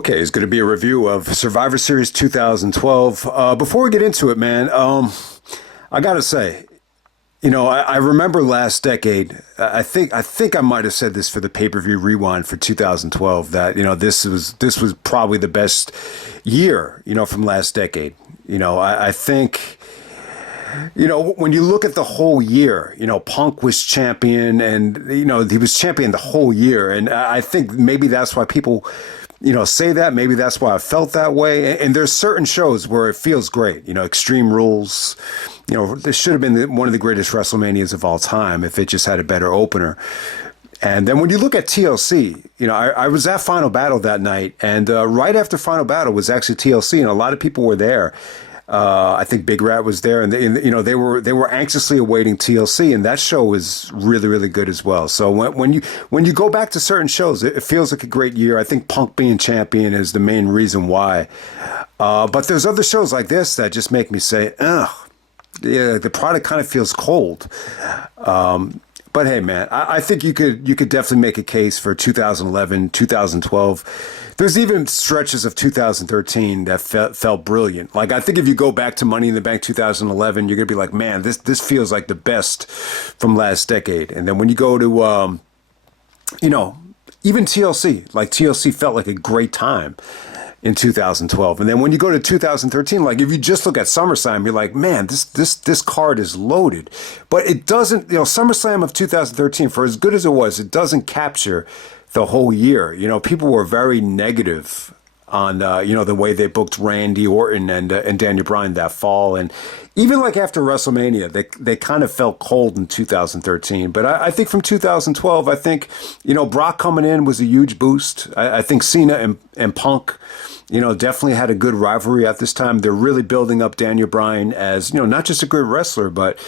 Okay, it's going to be a review of Survivor Series 2012. Before we get into it, man, I got to say, I remember last decade. I think I might have said this for the pay-per-view rewind for 2012 that this was probably the best year from last decade. I think. When you look at the whole year, Punk was champion and, he was champion the whole year. And I think maybe that's why people, say that. Maybe that's why I felt that way. And there's certain shows where it feels great. Extreme Rules, this should have been one of the greatest WrestleManias of all time if it just had a better opener. And then when you look at TLC, I was at Final Battle that night. And right after Final Battle was actually TLC. And a lot of people were there. I think Big Rat was there, and they were anxiously awaiting TLC, and that show was really, really good as well. So when you go back to certain shows, it feels like a great year. I think Punk being champion is the main reason why. But there's other shows like this that just make me say, ugh, yeah, the product kind of feels cold. But hey, man, I think you could definitely make a case for 2011, 2012. There's even stretches of 2013 that felt brilliant. Like, I think if you go back to Money in the Bank 2011, you're going to be like, man, this feels like the best from last decade. And then when you go to, even TLC, like TLC felt like a great time in 2012. And then when you go to 2013, like if you just look at SummerSlam, you're like, man, this card is loaded. But it doesn't, SummerSlam of 2013, for as good as it was, it doesn't capture the whole year. People were very negative on, the way they booked Randy Orton and Daniel Bryan that fall. And even like after WrestleMania, they kind of felt cold in 2013. But I think from 2012, I think, Brock coming in was a huge boost. I think Cena and Punk, definitely had a good rivalry at this time. They're really building up Daniel Bryan as, not just a good wrestler, but,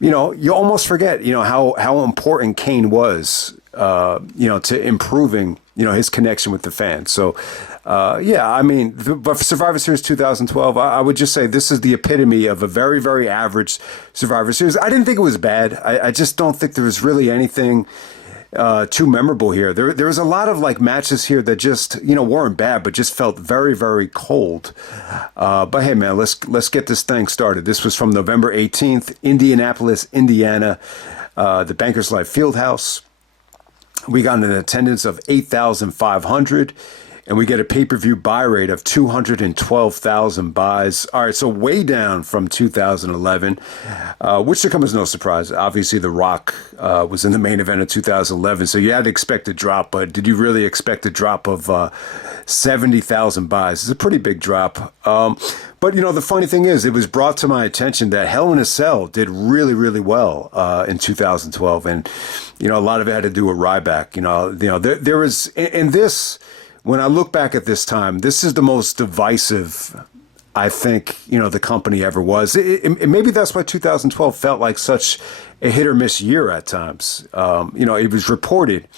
you almost forget, how important Kane was, to improving, his connection with the fans. So, but for Survivor Series 2012, I would just say this is the epitome of a very, very average Survivor Series. I didn't think it was bad. I just don't think there was really anything too memorable here. There was a lot of like matches here that just, weren't bad, but just felt very, very cold. But hey, man, let's get this thing started. This was from November 18th, Indianapolis, Indiana, the Bankers Life Fieldhouse. We got an attendance of 8,500, and we get a pay-per-view buy rate of 212,000 buys. All right, so way down from 2011, which should come as no surprise. Obviously, The Rock was in the main event of 2011, so you had to expect a drop, but did you really expect a drop of 70,000 buys? It's a pretty big drop. But, the funny thing is, it was brought to my attention that Hell in a Cell did really, really well in 2012. And, a lot of it had to do with Ryback. There was, in this, when I look back at this time, this is the most divisive I think, the company ever was. Maybe that's why 2012 felt like such a hit or miss year at times. It was reported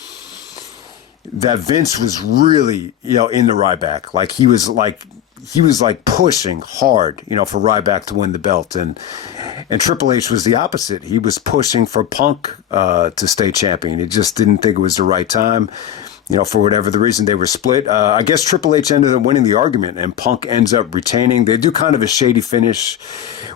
that Vince was really, in the Ryback. Like he was pushing hard, for Ryback to win the belt. And Triple H was the opposite. He was pushing for Punk to stay champion. He just didn't think it was the right time. For whatever the reason, they were split. I guess Triple H ended up winning the argument, and Punk ends up retaining. They do kind of a shady finish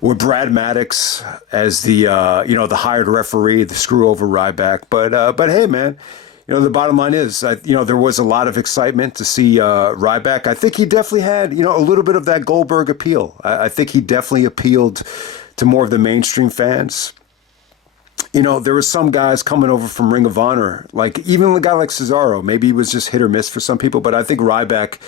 with Brad Maddox as the hired referee, the screw over Ryback. But hey, man, the bottom line is, there was a lot of excitement to see Ryback. I think he definitely had, a little bit of that Goldberg appeal. I think he definitely appealed to more of the mainstream fans. There were some guys coming over from Ring of Honor, like even a guy like Cesaro, maybe he was just hit or miss for some people, but I think Ryback,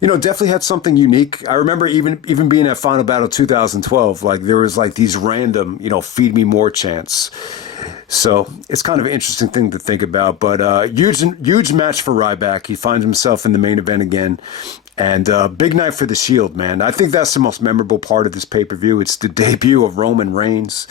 definitely had something unique. I remember even being at Final Battle 2012, like there was like these random, feed me more chants. So it's kind of an interesting thing to think about, but huge match for Ryback. He finds himself in the main event again. And big night for the Shield, man. I think that's the most memorable part of this pay-per-view. It's the debut of Roman Reigns,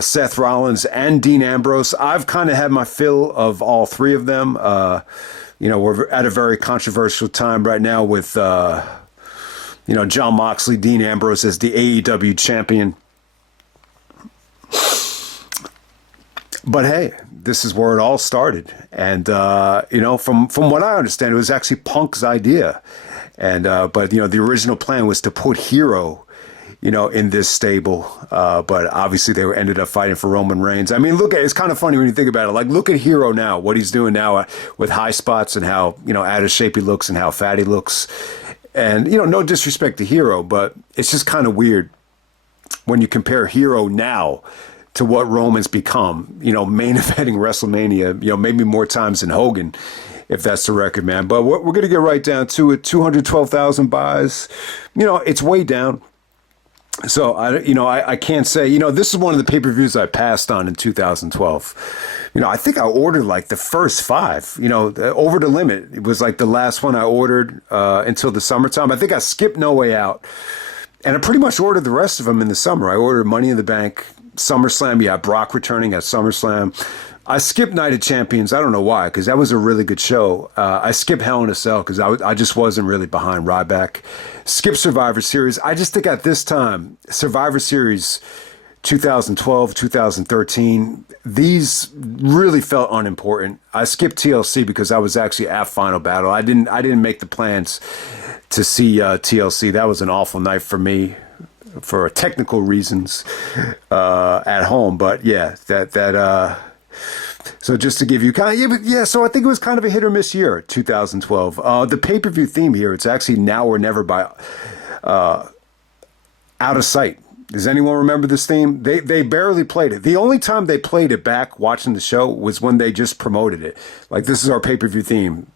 Seth Rollins, and Dean Ambrose. I've kind of had my fill of all three of them. We're at a very controversial time right now with, Jon Moxley, Dean Ambrose as the AEW champion. But hey, this is where it all started. And, from what I understand, it was actually Punk's idea. And, but, the original plan was to put Hero, in this stable. But obviously they ended up fighting for Roman Reigns. I mean, it's kind of funny when you think about it. Like, look at Hero now, what he's doing now with high spots and how, out of shape he looks and how fat he looks. And, no disrespect to Hero, but it's just kind of weird when you compare Hero now to what Roman's become, main eventing WrestleMania, maybe more times than Hogan, if that's the record, man. But we're going to get right down to it. 212,000 buys. It's way down. So, I can't say, this is one of the pay-per-views I passed on in 2012. I think I ordered like the first 5, over the limit. It was like the last one I ordered until the summertime. I think I skipped No Way Out. And I pretty much ordered the rest of them in the summer. I ordered Money in the Bank, SummerSlam. Brock returning at SummerSlam. I skipped Night of Champions. I don't know why, because that was a really good show. I skipped Hell in a Cell because I just wasn't really behind Ryback. Skipped Survivor Series. I just think at this time, Survivor Series 2012, 2013, these really felt unimportant. I skipped TLC because I was actually at Final Battle. I didn't make the plans to see TLC. That was an awful night for me for technical reasons at home. But yeah, so just to give you so I think it was kind of a hit or miss year, 2012. The pay-per-view theme here, it's actually Now or Never by Out of Sight. Does anyone remember this theme? They barely played it. The only time they played it back watching the show was when they just promoted it. Like, this is our pay-per-view theme.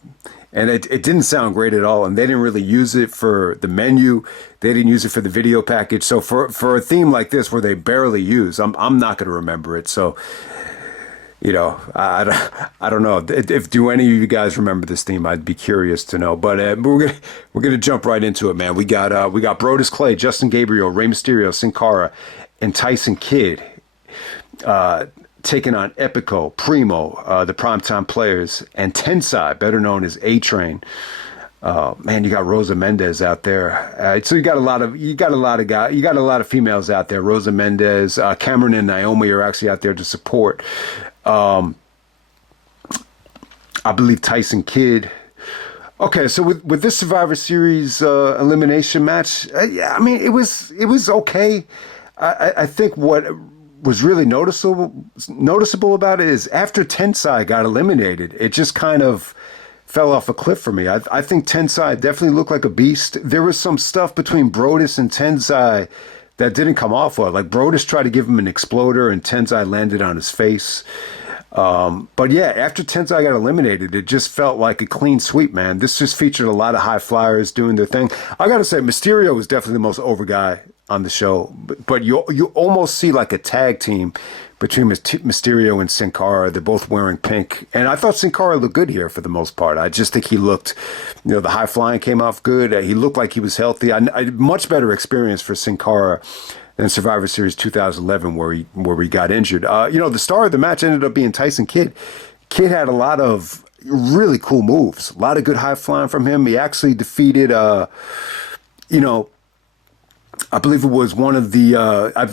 And it didn't sound great at all. And they didn't really use it for the menu. They didn't use it for the video package. So for a theme like this where they barely use, I'm not going to remember it. So, I don't know. If do any of you guys remember this theme, I'd be curious to know. But we're gonna jump right into it, man. We got Brodus Clay, Justin Gabriel, Rey Mysterio, Sin Cara, and Tyson Kidd taking on Epico, Primo, the Primetime Players, and Tensai, better known as A-Train. Man, you got Rosa Mendez out there. So you got a lot of guys. You got a lot of females out there. Rosa Mendez, Cameron, and Naomi are actually out there to support. I believe Tyson Kidd. Okay, so with this Survivor Series elimination match, I mean, it was okay. I think what was really noticeable about it is after Tensai got eliminated, it just kind of fell off a cliff for me. I think Tensai definitely looked like a beast. There was some stuff between Brodus and Tensai that didn't come off well. Like, Brodus tried to give him an exploder and Tensai landed on his face. But yeah, after Tensai got eliminated, it just felt like a clean sweep, man. This just featured a lot of high flyers doing their thing. I gotta say, Mysterio was definitely the most over guy on the show. But you almost see like a tag team between Mysterio and Sin Cara. They're both wearing pink. And I thought Sin Cara looked good here for the most part. I just think he looked, the high flying came off good. He looked like he was healthy. Much better experience for Sin Cara than Survivor Series 2011 where he got injured. The star of the match ended up being Tyson Kidd. Kidd had a lot of really cool moves. A lot of good high flying from him. He actually defeated, I believe it was one of the,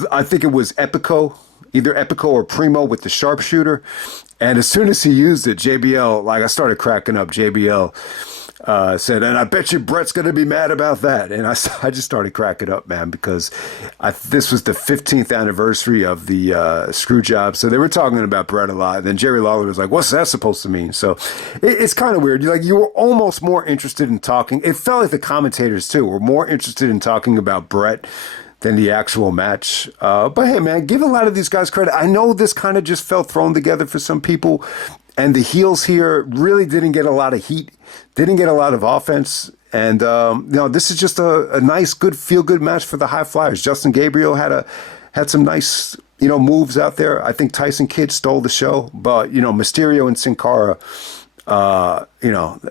I think it was Epico, either Epico or Primo with the sharpshooter. And as soon as he used it, JBL, I started cracking up. JBL said, and I bet you Brett's going to be mad about that. And I just started cracking up, man, because this was the 15th anniversary of the screw job. So they were talking about Brett a lot. And then Jerry Lawler was like, what's that supposed to mean? So it's kind of weird. You were almost more interested in talking. It felt like the commentators, too, were more interested in talking about Brett than the actual match. But hey, man, give a lot of these guys credit. I know this kind of just felt thrown together for some people. And the heels here really didn't get a lot of heat, didn't get a lot of offense. And, this is just a nice, good, feel-good match for the high flyers. Justin Gabriel had some nice, moves out there. I think Tyson Kidd stole the show. But, Mysterio and Sin Cara,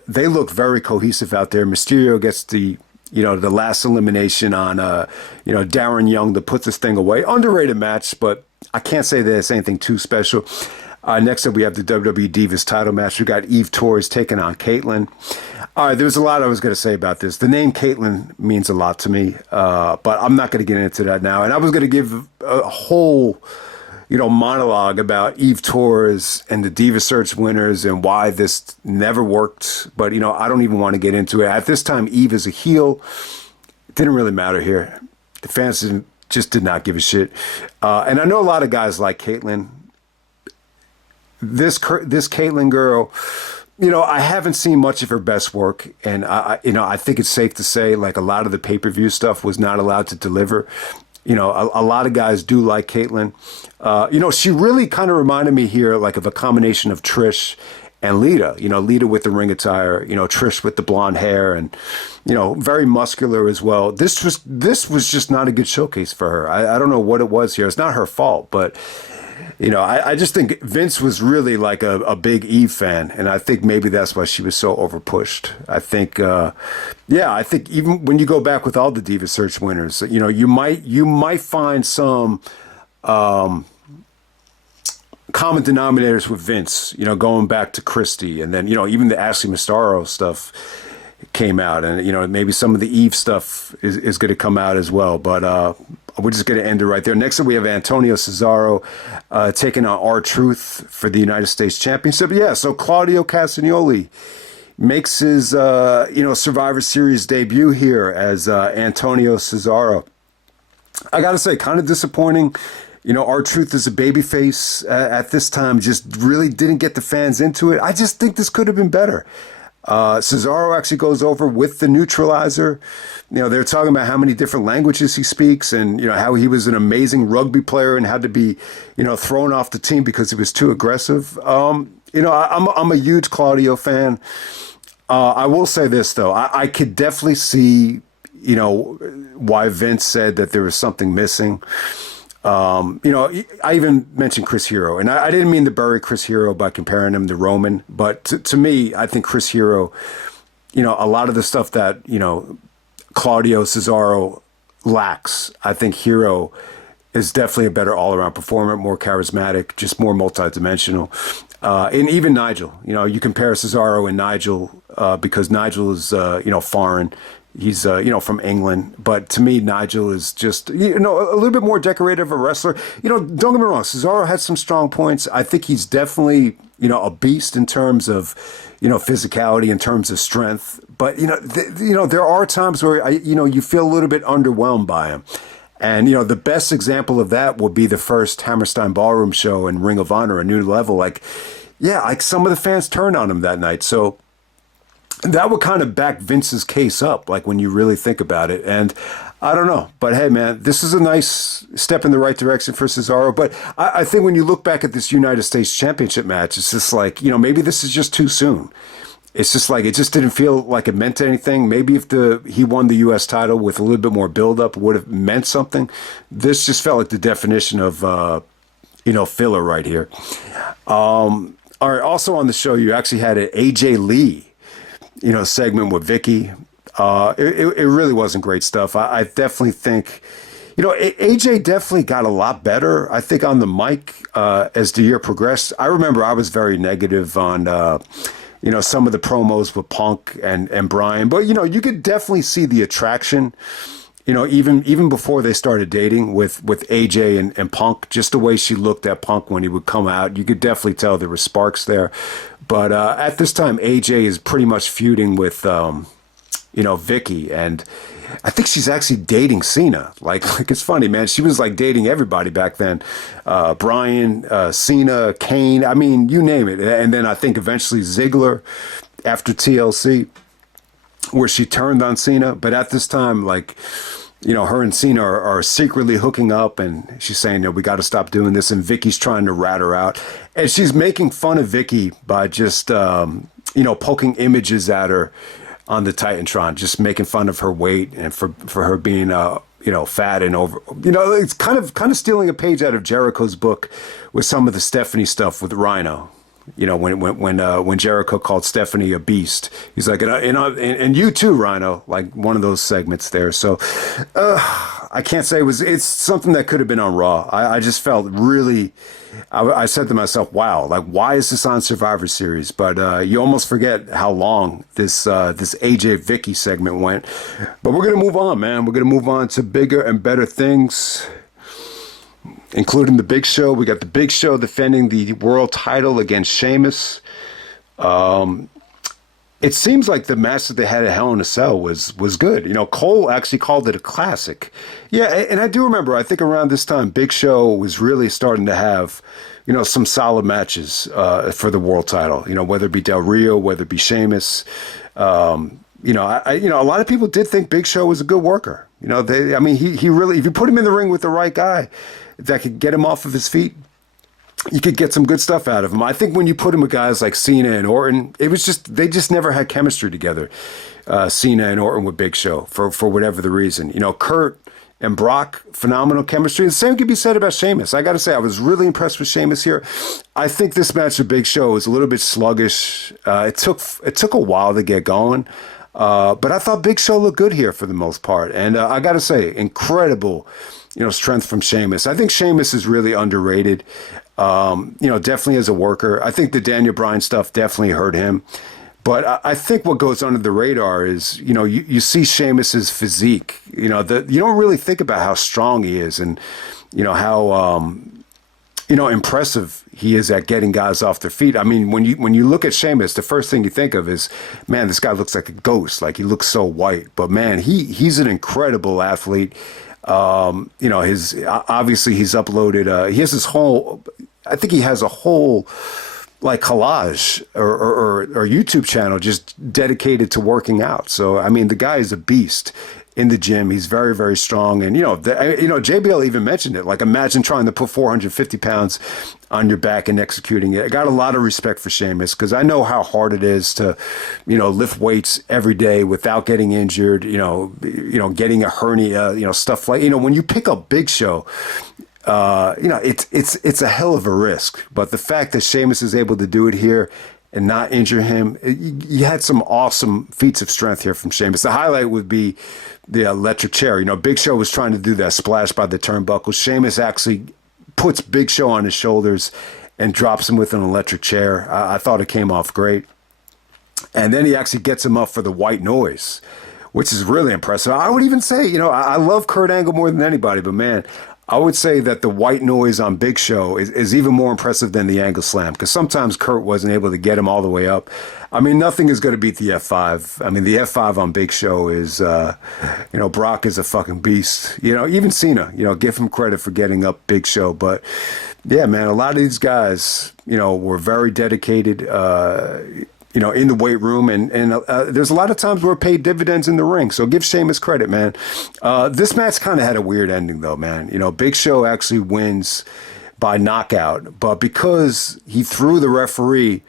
they look very cohesive out there. Mysterio gets the last elimination on, Darren Young that puts this thing away. Underrated match, but I can't say that it's anything too special. Next up, we have the WWE Divas title match. We got Eve Torres taking on Kaitlyn. All right, there's a lot I was going to say about this. The name Kaitlyn means a lot to me, but I'm not going to get into that now. And I was going to give a whole, monologue about Eve Torres and the Diva Search winners and why this never worked. But, I don't even want to get into it. At this time, Eve is a heel. It didn't really matter here. The fans just did not give a shit. And I know a lot of guys like Kaitlyn. This Kaitlyn girl, I haven't seen much of her best work. And, I think it's safe to say, like, a lot of the pay-per-view stuff was not allowed to deliver. A lot of guys do like Kaitlyn. She really kind of reminded me here, like, of a combination of Trish and Lita. Lita with the ring attire, Trish with the blonde hair, and, very muscular as well. This was just not a good showcase for her. I don't know what it was here. It's not her fault, but, I just think Vince was really like a big Eve fan, and I think maybe that's why she was so overpushed. I think, I think even when you go back with all the Diva Search winners, you might find some common denominators with Vince, going back to Christie, and then, even the Ashley Mysterio stuff came out, and, maybe some of the Eve stuff is going to come out as well, but we're just going to end it right there. Next up, we have Antonio Cesaro taking on R-Truth for the United States Championship. Yeah, so Claudio Castagnoli makes his, Survivor Series debut here as Antonio Cesaro. I got to say, kind of disappointing. R-Truth is a babyface at this time, just really didn't get the fans into it. I just think this could have been better. Cesaro actually goes over with the neutralizer. They're talking about how many different languages he speaks, and, how he was an amazing rugby player and had to be, thrown off the team because he was too aggressive. I'm a huge Claudio fan. I will say this, though. I could definitely see, why Vince said that there was something missing. I even mentioned Chris Hero, and I didn't mean to bury Chris Hero by comparing him to Roman, but to me, I think Chris Hero, a lot of the stuff that, Claudio Cesaro lacks, I think Hero is definitely a better all-around performer, more charismatic, just more multidimensional. And even Nigel, you compare Cesaro and Nigel because Nigel is, foreign. He's, from England. But to me, Nigel is just, a little bit more decorative of a wrestler. Don't get me wrong. Cesaro has some strong points. I think he's definitely, a beast in terms of, physicality, in terms of strength. But, there are times where, you feel a little bit underwhelmed by him. And, the best example of that would be the first Hammerstein Ballroom show in Ring of Honor, A New Level. Like some of the fans turned on him that night. So that would kind of back Vince's case up, like when you really think about it. And I don't know. But hey, man, this is a nice step in the right direction for Cesaro. But I think when you look back at this United States Championship match, it's just like, maybe this is just too soon. It's just like, it just didn't feel like it meant anything. Maybe if he won the U.S. title with a little bit more buildup, it would have meant something. This just felt like the definition of, filler right here. All right, also on the show, you actually had an AJ Lee, segment with Vicky. It really wasn't great stuff. I definitely think, AJ definitely got a lot better, I think, on the mic as the year progressed. I remember I was very negative on, some of the promos with Punk and Bryan. But, you could definitely see the attraction, even before they started dating with AJ and Punk, just the way she looked at Punk when he would come out. You could definitely tell there were sparks there. But at this time, AJ is pretty much feuding with, Vicky. And I think she's actually dating Cena. Like it's funny, man. She was like dating everybody back then. Bryan, Cena, Kane. I mean, you name it. And then I think eventually Ziggler after TLC, where she turned on Cena. But at this time, like, her and Cena are secretly hooking up, and she's saying, we got to stop doing this. And Vicky's trying to rat her out. And she's making fun of Vicky by just, poking images at her on the Titantron, just making fun of her weight and for her being, fat and over. It's kind of stealing a page out of Jericho's book with some of the Stephanie stuff with Rhino. When Jericho called Stephanie a beast, he's like, and you too, Rhino, like one of those segments there. So I can't say it's something that could have been on Raw. I just felt really, I said to myself, wow, like why is this on Survivor Series? But you almost forget how long this AJ Vicky segment went. But we're gonna move on, man. We're gonna move on to bigger and better things. including the Big Show. We got the Big Show defending the world title against Sheamus. It seems like the match that they had at Hell in a Cell was good. You know, Cole actually called it a classic. Yeah, and I do remember, I think around this time, Big Show was really starting to have, you know, some solid matches for the world title. You know, whether it be Del Rio, whether it be Sheamus. You know, a lot of people did think Big Show was a good worker. You know, he really, if you put him in the ring with the right guy that could get him off of his feet, you could get some good stuff out of him. I think when you put him with guys like Cena and Orton, it was just, they just never had chemistry together. Cena and Orton with Big Show for whatever the reason. You know, Kurt and Brock, phenomenal chemistry. The same could be said about Sheamus. I got to say, I was really impressed with Sheamus here. I think this match with Big Show was a little bit sluggish. It took a while to get going. But I thought Big Show looked good here for the most part. And I got to say, incredible, you know, strength from Sheamus. I think Sheamus is really underrated. You know, definitely as a worker. I think the Daniel Bryan stuff definitely hurt him. But I think what goes under the radar is, you know, you see Sheamus's physique. You know, you don't really think about how strong he is and, you know, how, you know, impressive he is at getting guys off their feet. I mean, when you look at Sheamus, the first thing you think of is, man, this guy looks like a ghost. Like, he looks so white. But, man, he's an incredible athlete. You know, obviously he's uploaded, he has this whole, I think he has a whole like collage or YouTube channel just dedicated to working out. So, I mean, the guy is a beast in the gym. He's very, very strong. And, you know, JBL even mentioned it. Like, imagine trying to put 450 pounds on your back and executing it. I got a lot of respect for Sheamus because I know how hard it is to, you know, lift weights every day without getting injured, you know, getting a hernia, you know, stuff like, you know, when you pick up Big Show, you know, it's a hell of a risk. But the fact that Sheamus is able to do it here and not injure him, you had some awesome feats of strength here from Sheamus. The highlight would be the electric chair. You know, Big Show was trying to do that splash by the turnbuckle. Sheamus actually puts Big Show on his shoulders and drops him with an electric chair. I thought it came off great. And then he actually gets him up for the white noise, which is really impressive. I would even say, you know, I love Kurt Angle more than anybody, but man, I would say that the white noise on Big Show is even more impressive than the Angle Slam, because sometimes Kurt wasn't able to get him all the way up. I mean, nothing is going to beat the F5. I mean, the F5 on Big Show is, you know, Brock is a fucking beast. You know, even Cena, you know, give him credit for getting up Big Show. But, yeah, man, a lot of these guys, you know, were very dedicated, you know, in the weight room. And there's a lot of times where it paid dividends in the ring. So give Sheamus credit, man. This match kind of had a weird ending, though, man. You know, Big Show actually wins by knockout. But because he threw the referee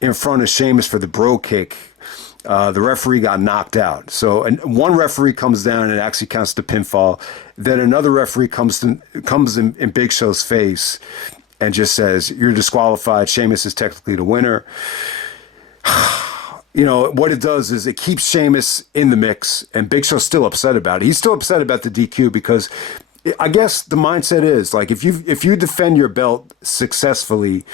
in front of Sheamus for the bro kick, the referee got knocked out. So one referee comes down and actually counts the pinfall. Then another referee comes in Big Show's face and just says, "You're disqualified. Sheamus is technically the winner." You know, what it does is it keeps Sheamus in the mix, and Big Show's still upset about it. He's still upset about the DQ because I guess the mindset is, like, if you defend your belt successfully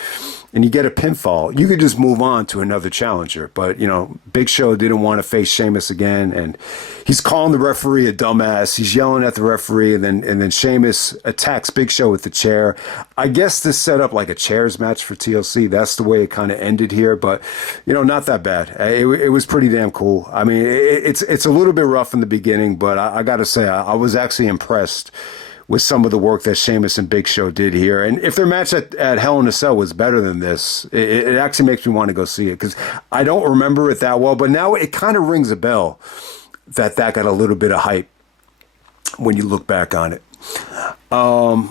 and you get a pinfall, you could just move on to another challenger. But, you know, Big Show didn't want to face Sheamus again, and he's calling the referee a dumbass. He's yelling at the referee, and then Sheamus attacks Big Show with the chair. I guess this set up like a chairs match for TLC. That's the way it kind of ended here, but, you know, not that bad. It was pretty damn cool. I mean, it's a little bit rough in the beginning, but I got to say, I was actually impressed with some of the work that Sheamus and Big Show did here. And if their match at Hell in a Cell was better than this, it actually makes me want to go see it, because I don't remember it that well, but now it kind of rings a bell that got a little bit of hype when you look back on it. We're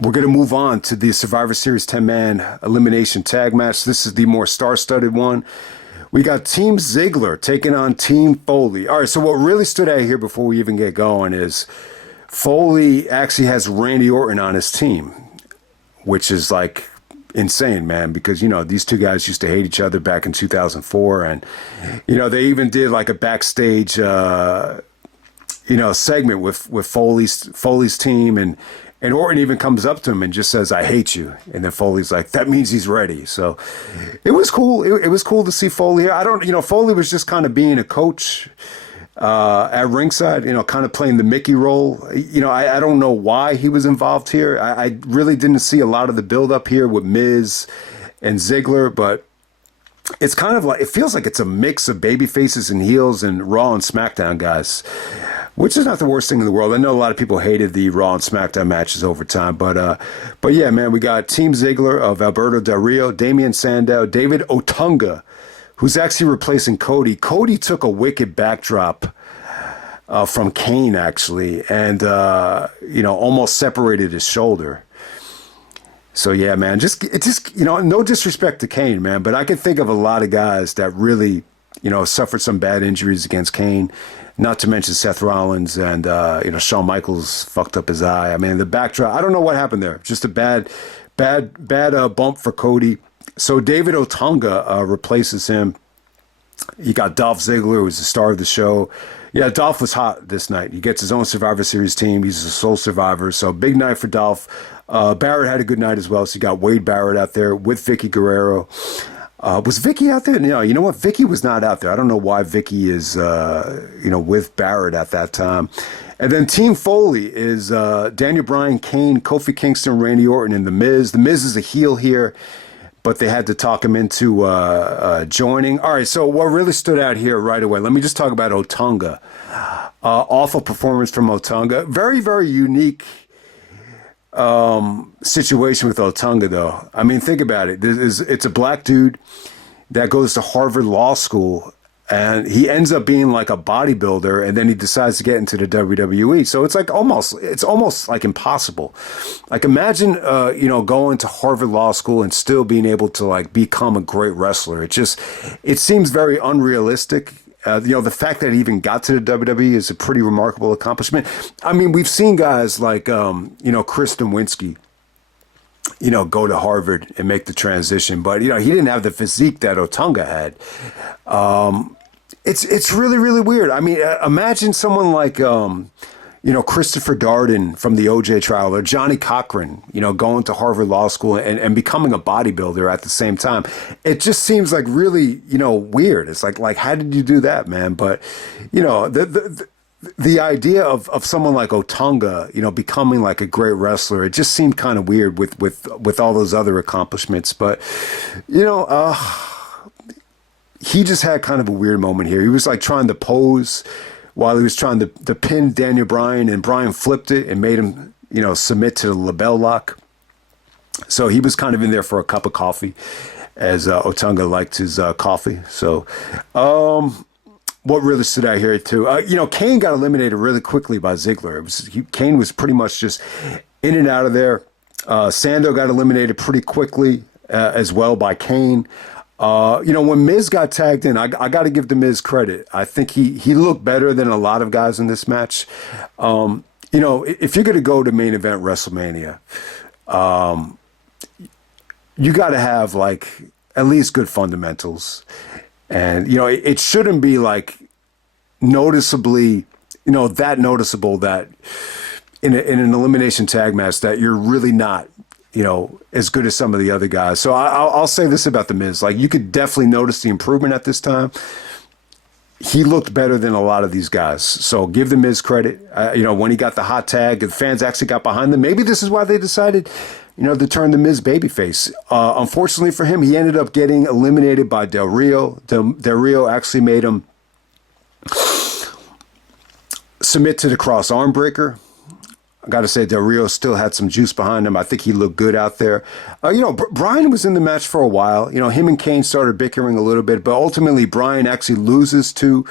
going to move on to the Survivor Series 10-man elimination tag match. This is the more star-studded one. We got Team Ziggler taking on Team Foley. All right, so what really stood out here before we even get going is Foley actually has Randy Orton on his team, which is like insane, man, because, you know, these two guys used to hate each other back in 2004. And, you know, they even did like a backstage, you know, segment with Foley's team. And Orton even comes up to him and just says, "I hate you." And then Foley's like, "That means he's ready." So it was cool. It was cool to see Foley here. Foley was just kind of being a coach at ringside, kind of playing the Mickey role. I don't know why he was involved here. I really didn't see a lot of the build up here with Miz and Ziggler, but it's kind of like, it feels like it's a mix of baby faces and heels and Raw and SmackDown guys, which is not the worst thing in the world. I know a lot of people hated the Raw and SmackDown matches over time, but yeah, man, we got Team Ziggler of Alberto Del Rio, Damien Sandow, David Otunga, who's actually replacing Cody. Cody took a wicked backdrop from Kane, actually, and, almost separated his shoulder. So, yeah, man, no disrespect to Kane, man, but I can think of a lot of guys that really, suffered some bad injuries against Kane, not to mention Seth Rollins and, Shawn Michaels fucked up his eye. I mean, the backdrop, I don't know what happened there. Just a bad bump for Cody. So David Otunga replaces him. You got Dolph Ziggler, who's the star of the show. Yeah, Dolph was hot this night. He gets his own Survivor Series team. He's a sole survivor. So big night for Dolph. Barrett had a good night as well. So you got Wade Barrett out there with Vicky Guerrero. Was Vicky out there? No, you know what? Vicky was not out there. I don't know why Vicky is, with Barrett at that time. And then Team Foley is Daniel Bryan, Kane, Kofi Kingston, Randy Orton, and The Miz. The Miz is a heel here, but they had to talk him into joining. All right, so what really stood out here right away, let me just talk about Otunga. Awful performance from Otunga. Very, very unique situation with Otunga, though. I mean, think about it. It's a black dude that goes to Harvard Law School, and he ends up being like a bodybuilder, and then he decides to get into the WWE. So it's almost like impossible. Like, imagine, going to Harvard Law School and still being able to like become a great wrestler. It seems very unrealistic. The fact that he even got to the WWE is a pretty remarkable accomplishment. I mean, we've seen guys like, Chris Nowinski, go to Harvard and make the transition, but, he didn't have the physique that Otunga had. It's really, really weird. I mean, imagine someone like, Christopher Darden from the OJ trial, or Johnny Cochran, going to Harvard Law School and becoming a bodybuilder at the same time. It just seems like really, weird. It's like, how did you do that, man? But, the idea of someone like Otunga, becoming like a great wrestler, it just seemed kind of weird with all those other accomplishments. But, he just had kind of a weird moment here. He was like trying to pose while he was trying to pin Daniel Bryan, and Bryan flipped it and made him, submit to the label lock. So he was kind of in there for a cup of coffee, as Otunga liked his coffee. So what really stood out here too, Kane got eliminated really quickly by Ziggler. Kane was pretty much just in and out of there. Sandow got eliminated pretty quickly as well by Kane. When Miz got tagged in, I got to give the Miz credit. I think he looked better than a lot of guys in this match. If you're going to go to main event WrestleMania, you got to have like at least good fundamentals. And, it shouldn't be like noticeably, that noticeable that in an elimination tag match that you're really not, as good as some of the other guys. So I'll say this about The Miz. Like, you could definitely notice the improvement at this time. He looked better than a lot of these guys. So give The Miz credit. When he got the hot tag, the fans actually got behind them. Maybe this is why they decided, to turn The Miz babyface. Unfortunately for him, he ended up getting eliminated by Del Rio. Del Rio actually made him submit to the cross arm breaker. I got to say, Del Rio still had some juice behind him. I think he looked good out there. Bryan was in the match for a while. Him and Kane started bickering a little bit, but ultimately Bryan actually loses to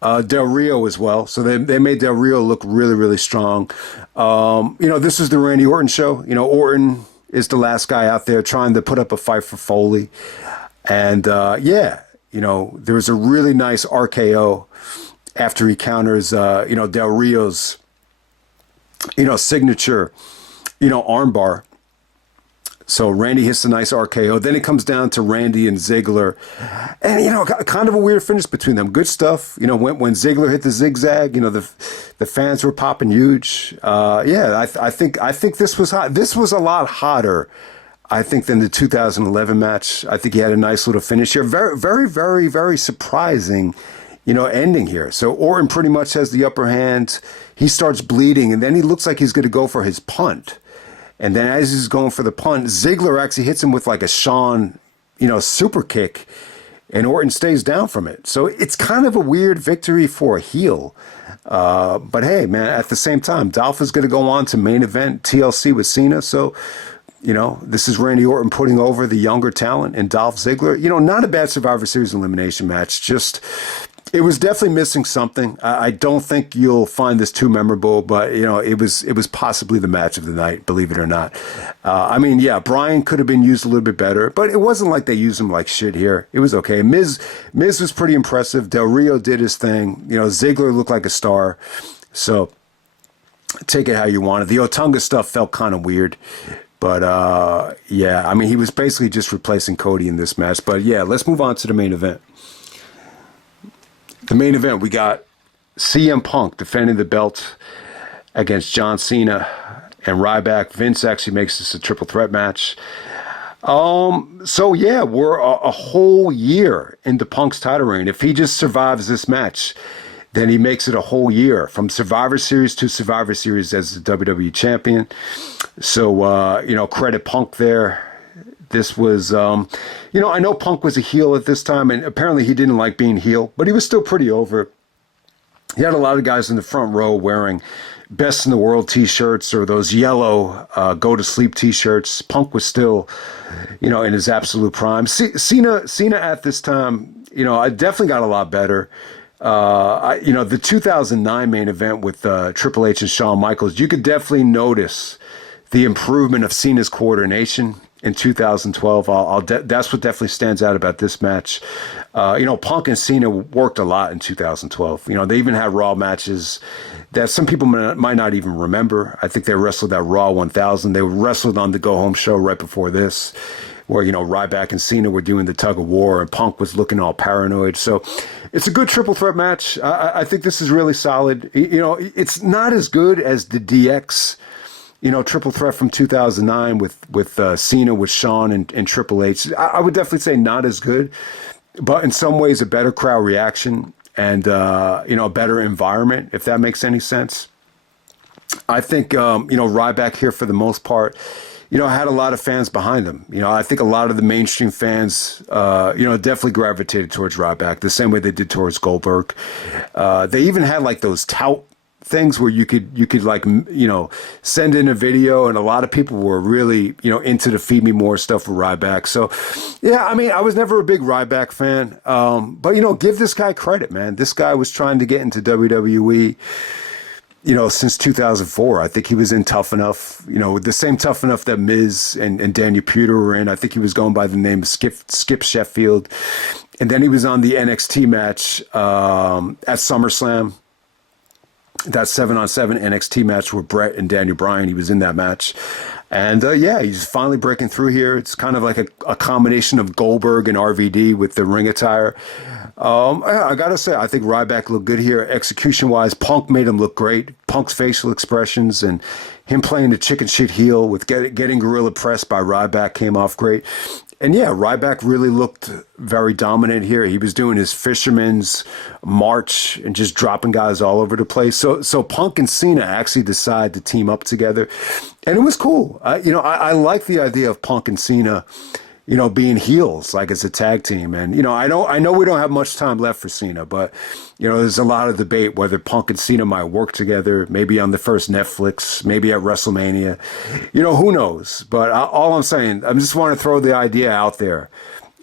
Del Rio as well. So they made Del Rio look really, really strong. This is the Randy Orton show. Orton is the last guy out there trying to put up a fight for Foley. And there was a really nice RKO after he counters, Del Rio's signature, armbar. So Randy hits a nice RKO. Then it comes down to Randy and Ziggler. And, kind of a weird finish between them. Good stuff. When Ziggler hit the zigzag, the fans were popping huge. I think this was hot. This was a lot hotter, I think, than the 2011 match. I think he had a nice little finish here. Very, very, very, very surprising, ending here. So Orton pretty much has the upper hand. He starts bleeding, and then he looks like he's going to go for his punt. And then as he's going for the punt, Ziggler actually hits him with like a Shawn, super kick, and Orton stays down from it. So it's kind of a weird victory for a heel. But hey, man, at the same time, Dolph is going to go on to main event TLC with Cena. So, this is Randy Orton putting over the younger talent and Dolph Ziggler. Not a bad Survivor Series elimination match. Just, it was definitely missing something. I don't think you'll find this too memorable, but it was possibly the match of the night, believe it or not. Bryan could have been used a little bit better, but it wasn't like they used him like shit here. It was okay. Miz was pretty impressive. Del Rio did his thing. Ziggler looked like a star. So take it how you want it. The Otunga stuff felt kind of weird. But, he was basically just replacing Cody in this match. But, yeah, let's move on to the main event. The main event, we got CM Punk defending the belt against John Cena and Ryback. Vince actually makes this a triple threat match. We're a whole year into Punk's title reign. If he just survives this match, then he makes it a whole year from Survivor Series to Survivor Series as the WWE champion. So, credit Punk there. This was, I know Punk was a heel at this time, and apparently he didn't like being heel, but he was still pretty over. He had a lot of guys in the front row wearing Best in the World t-shirts or those yellow Go to Sleep t-shirts. Punk was still, in his absolute prime. Cena at this time, I definitely got a lot better. The 2009 main event with Triple H and Shawn Michaels, you could definitely notice the improvement of Cena's coordination in 2012. That's what definitely stands out about this match. Punk and Cena worked a lot in 2012. They even had Raw matches that some people might not even remember. I think they wrestled at Raw 1000. They wrestled on the Go Home show right before this, where, Ryback and Cena were doing the tug of war and Punk was looking all paranoid. So it's a good triple threat match. I think this is really solid. It's not as good as the DX, triple threat from 2009 with Cena, with Shawn and Triple H. I would definitely say not as good, but in some ways a better crowd reaction and, a better environment, if that makes any sense. I think, Ryback here for the most part, had a lot of fans behind him. I think a lot of the mainstream fans, definitely gravitated towards Ryback the same way they did towards Goldberg. They even had like those tout things where you could like, send in a video, and a lot of people were really, into the Feed Me More stuff with Ryback. So, yeah, I was never a big Ryback fan. But, give this guy credit, man. This guy was trying to get into WWE, since 2004. I think he was in Tough Enough, the same Tough Enough that Miz and Daniel Puder were in. I think he was going by the name of Skip Sheffield. And then he was on the NXT match at SummerSlam. That 7-on-7 NXT match with Brett and Daniel Bryan. He was in that match. And he's finally breaking through here. It's kind of like a combination of Goldberg and RVD with the ring attire. I got to say, I think Ryback looked good here. Execution-wise, Punk made him look great. Punk's facial expressions and him playing the chicken shit heel with getting gorilla pressed by Ryback came off great. And yeah, Ryback really looked very dominant here. He was doing his fisherman's march and just dropping guys all over the place. So Punk and Cena actually decide to team up together. And it was cool. I like the idea of Punk and Cena, being heels, like as a tag team. And, I know we don't have much time left for Cena, but, there's a lot of debate whether Punk and Cena might work together, maybe on the first Netflix, maybe at WrestleMania. Who knows? But all I'm saying, I just want to throw the idea out there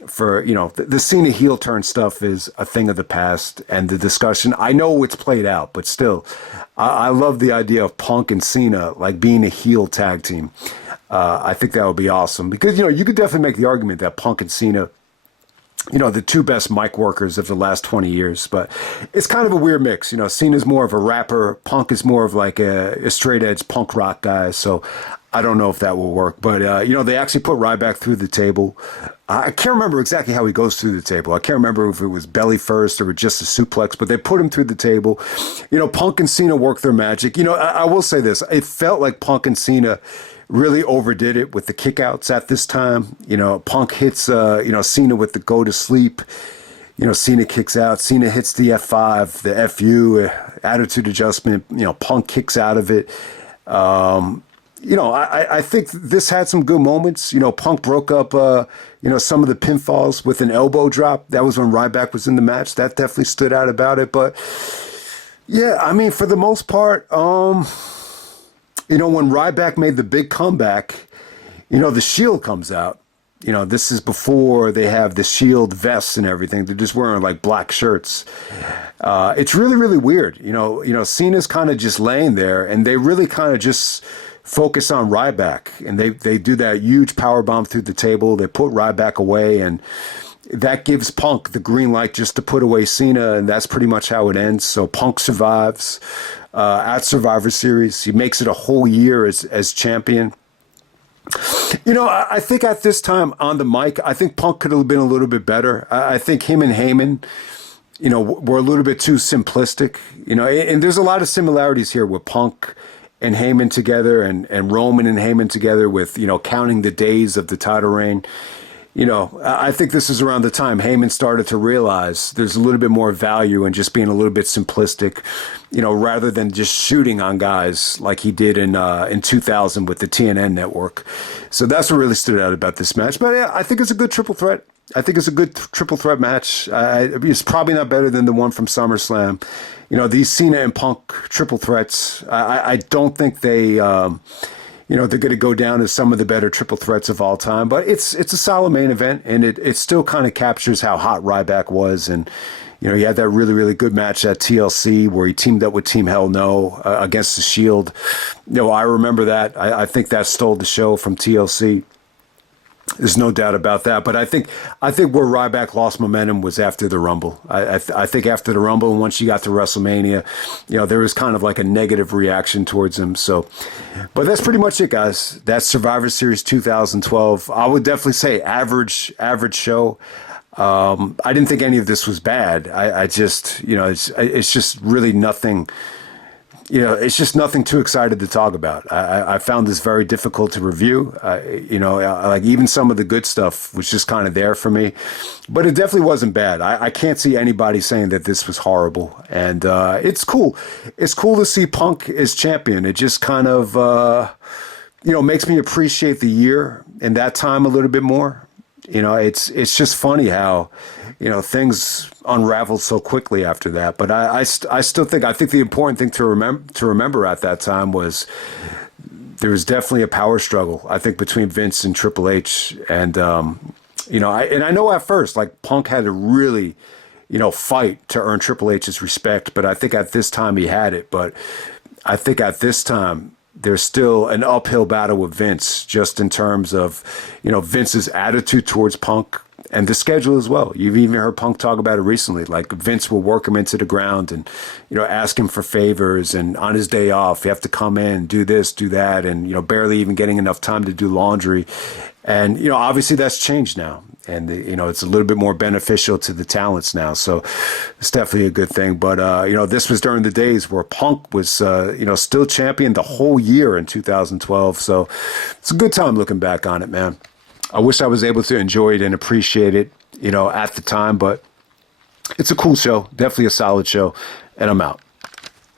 for, the Cena heel turn stuff is a thing of the past, and the discussion, I know it's played out, but still, I love the idea of Punk and Cena, like being a heel tag team. I think that would be awesome because, you could definitely make the argument that Punk and Cena, the two best mic workers of the last 20 years, but it's kind of a weird mix. Cena's more of a rapper. Punk is more of like a straight edge punk rock guy. So I don't know if that will work, but, they actually put Ryback through the table. I can't remember exactly how he goes through the table. I can't remember if it was belly first or just a suplex, but they put him through the table. Punk and Cena work their magic. I will say this. It felt like Punk and Cena really overdid it with the kickouts at this time. Punk hits, Cena with the go to sleep, Cena kicks out. Cena hits the F5, the FU, attitude adjustment. Punk kicks out of it. I think this had some good moments. Punk broke up, some of the pinfalls with an elbow drop. That was when Ryback was in the match. That definitely stood out about it. But, yeah, I mean, for the most part, when Ryback made the big comeback, the Shield comes out. This is before they have the Shield vests and everything. They're just wearing like black shirts. It's really, really weird. Cena's kind of just laying there, and they really kind of just focus on Ryback, and they do that huge power bomb through the table. They put Ryback away, and that gives Punk the green light just to put away Cena, and that's pretty much how it ends. So Punk survives at Survivor Series. He makes it a whole year as champion. I think at this time on the mic, I think Punk could have been a little bit better. I think him and Heyman, were a little bit too simplistic, and there's a lot of similarities here with Punk and Heyman together and Roman and Heyman together with, counting the days of the title reign. I think this is around the time Heyman started to realize there's a little bit more value in just being a little bit simplistic, rather than just shooting on guys like he did in 2000 with the TNN network. So that's what really stood out about this match. But yeah, I think it's a good triple threat. I think it's a good triple threat match. It's probably not better than the one from SummerSlam. These Cena and Punk triple threats, I don't think they... they're going to go down as some of the better triple threats of all time, but it's a solid main event, and it still kind of captures how hot Ryback was. And, he had that really, really good match at TLC where he teamed up with Team Hell No against the Shield. I remember that. I think that stole the show from TLC. There's no doubt about that. But I think where Ryback lost momentum was after the Rumble. I think after the Rumble, and once you got to WrestleMania, there was kind of like a negative reaction towards him. So, but that's pretty much it, guys. That's Survivor Series 2012. I would definitely say average show. I didn't think any of this was bad. I just, it's just really nothing. It's just nothing too excited to talk about. I found this very difficult to review. Like even some of the good stuff was just kind of there for me, but it definitely wasn't bad. I can't see anybody saying that this was horrible, and it's cool. It's cool to see Punk as champion. It just kind of, makes me appreciate the year and that time a little bit more. It's just funny how, things unraveled so quickly after that. But I still think the important thing to remember at that time was there was definitely a power struggle, I think, between Vince and Triple H. And, I know at first, like, Punk had to really, fight to earn Triple H's respect. But I think at this time he had it. But I think at this time, there's still an uphill battle with Vince, just in terms of, Vince's attitude towards Punk and the schedule as well. You've even heard Punk talk about it recently. Like, Vince will work him into the ground and, ask him for favors. And on his day off, you have to come in, do this, do that, and, barely even getting enough time to do laundry. And, obviously that's changed now. And, it's a little bit more beneficial to the talents now. So it's definitely a good thing. But, this was during the days where Punk was, still champion the whole year in 2012. So it's a good time looking back on it, man. I wish I was able to enjoy it and appreciate it, at the time. But it's a cool show. Definitely a solid show. And I'm out.